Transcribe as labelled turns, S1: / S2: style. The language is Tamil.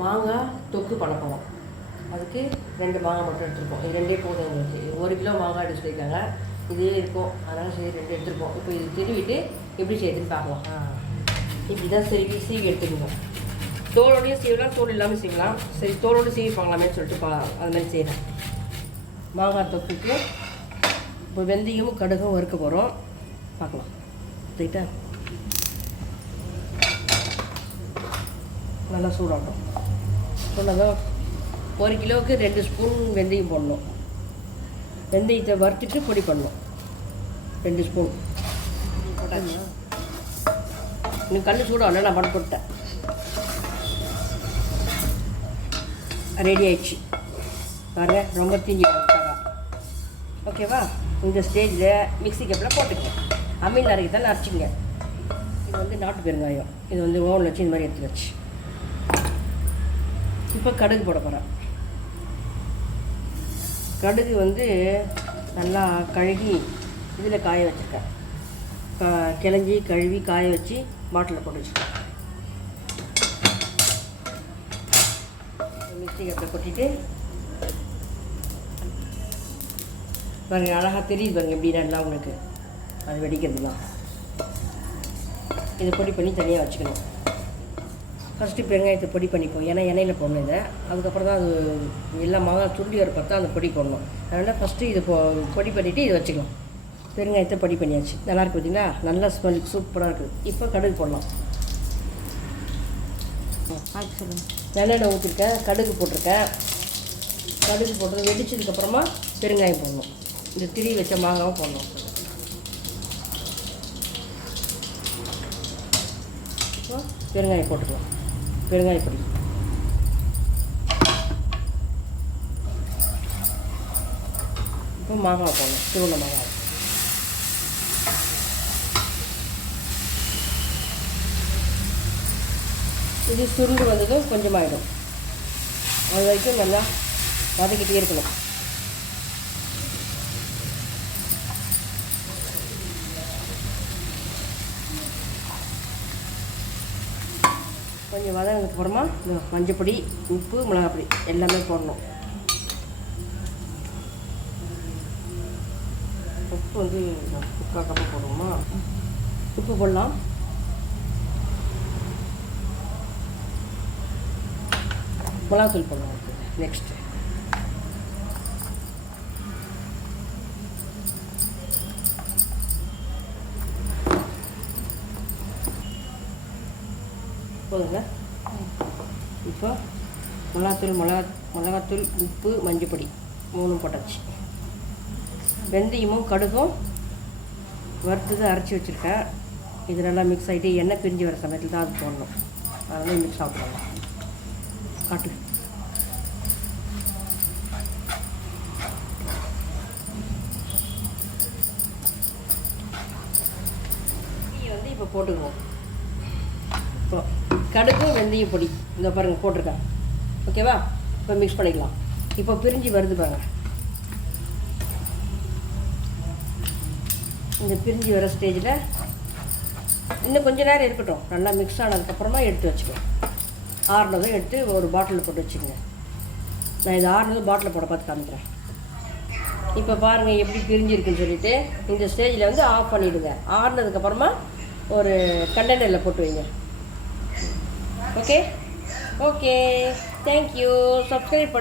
S1: மாங்காய் தொக்கு பண்ண அதுக்கு ரெண்டு மாங்காய் மட்டும் எடுத்துருப்போம். இது ரெண்டே போதும் எங்களுக்கு. ஒரு கிலோ மாங்காய் எடுத்து சொல்லியிருக்காங்க இதே இருக்கும். அதனால் சரி ரெண்டு எடுத்துருப்போம். இப்போ இது திருவிட்டு எப்படி செய்யுதுன்னு பார்க்கலாம். இப்படி தான் சரி சீவி எடுத்துக்கணும். தோலோடையும் செய்யலாம் தோல் இல்லாமல் செய்யலாம் சரி தோலோடு சீவி பார்க்கலாமே சொல்லிட்டு பா அது மாதிரி செய்கிறேன் மாங்காய் தொக்குக்கு இப்போ வெந்தயமும் கடுகும் வறுக்க போகிறோம் பார்க்கலாம். ரைட்டா நல்லா சூடாகட்டும். சொன்னதும் ஒரு கிலோவுக்கு ரெண்டு ஸ்பூன் வெந்தயம் போடணும். வெந்தயத்தை வறுத்துட்டு பொடி பண்ணணும். ரெண்டு ஸ்பூன். போட்டாச்சு. இன்னும் கல் சூடாகல நான் பண்ண போட்டேன் ரெடி ஆயிடுச்சு. பாருங்க ரொம்ப தீஞ்சி ஓகேவா? இந்த ஸ்டேஜில் மிக்ஸி கப்பில் போட்டுக்கங்க. அம்மியில் அரைக்க தான் அரைச்சிங்க இது வந்து நாட்டு பெருங்காயம். இது வந்து ஓவன் வச்சு இந்த மாதிரி எடுத்து வச்சு இப்போ கடுகு போட போகிறேன் கடுகு வந்து நல்லா கழுகி இதில் காய வச்சுருக்கேன். க- கிளஞ்சி கழுவி காய வச்சு பாட்டிலில் போட்டு வச்சுருக்கேன். மிக்சி கப்பில் கொட்டிட்டு பாருங்கள் அழகாக தெரியுது பாருங்க எப்படி நல்லா உங்களுக்கு. அது வெடிக்கிறதுலாம். இதை பொடி பண்ணி தனியாக வச்சுக்கணும். ஃபஸ்ட்டு பெருங்காயத்தை பொடி பண்ணிப்போம். ஏன்னா எண்ணெயில் போடணும் இதை. அதுக்கப்புறம் தான் அது எல்லா மாங்காய் சுருளி வர பார்த்தா அந்த பொடி போடணும். அதனால் ஃபஸ்ட்டு இதை பொ பொடி பண்ணிவிட்டு இதை வச்சுக்கலாம். பெருங்காயத்தை பொடி பண்ணியாச்சு. நல்லா இருக்கு பார்த்தீங்களா நல்லா ஸ்மெல் சூப்பராக இருக்குது இப்போ கடுகு போடலாம். நல்லெண்ணெய் ஊற்றிருக்கேன் கடுகு போட்டிருக்கேன். கடுகு போட்டு வெடிச்சதுக்கப்புறமா பெருங்காயம் போடணும். இந்த திரி வச்ச மாங்காவும் போடணும். பெருங்காயம் போட்டுக்கலாம். பெருங்காயப்பொடி இப்போ மாங்காய் போடணும் சிவந்த மாங்காய். இது சுருண்டு வந்ததும் கொஞ்சமாகிடும் அது வரைக்கும் நல்லா வதக்கிட்டே இருக்கணும். கொஞ்சம் வதங்கினதுக்கு அப்புறமா இந்த மஞ்சப்பொடி உப்பு மிளகாப்பொடி எல்லாமே போடணும். உப்பு வந்து முக்கால் கப்பு போடுவோமா? உப்பு போடலாம். மிளகாத்தூள் போடலாம் நெக்ஸ்ட்டு போதுங்க. இப்போ மிளகாத்தூள் மிளகா மிளகாத்தூள் உப்பு மஞ்சப்பொடி மூணும் போட்டாச்சு. வெந்தயமும் கடுகும். வறுத்தது அரைச்சி வச்சுருக்கேன். இது நல்லா மிக்ஸ் ஆகிட்டு எண்ணெய் பிரிஞ்சு வர சமயத்தில் தான் அது போடணும். அதனால் மிக்ஸ் ஆகலாம் காட்டு. வந்து இப்போ போட்டுக்குவோம். இப்போ கடுகு வெந்தயம் பொடி. இந்த பாருங்க போட்டிருக்கேன். ஓகேவா? இப்போ மிக்ஸ் பண்ணிக்கலாம். இப்போ பிரிஞ்சு வருது பாருங்க. இந்த பிரிஞ்சு வர ஸ்டேஜில் இன்னும் கொஞ்ச நேரம் இருக்கட்டும். நல்லா மிக்ஸ் ஆனதுக்கப்புறமா எடுத்து வச்சுக்கோ ஆறுனதும் எடுத்து ஒரு பாட்டிலில் போட்டு வச்சுக்கோங்க. நான் இது ஆறுனதும் பாட்டிலில் போட பார்த்து காமிக்கிறேன். இப்போ பாருங்கள் எப்படி பிரிஞ்சிருக்குன்னு சொல்லிட்டு இந்த ஸ்டேஜில் வந்து ஆஃப் பண்ணிவிடுங்க ஆறுனதுக்கப்புறமா ஒரு கண்டெய்னரில் போட்டு வைங்க. Okay okay thank you subscribe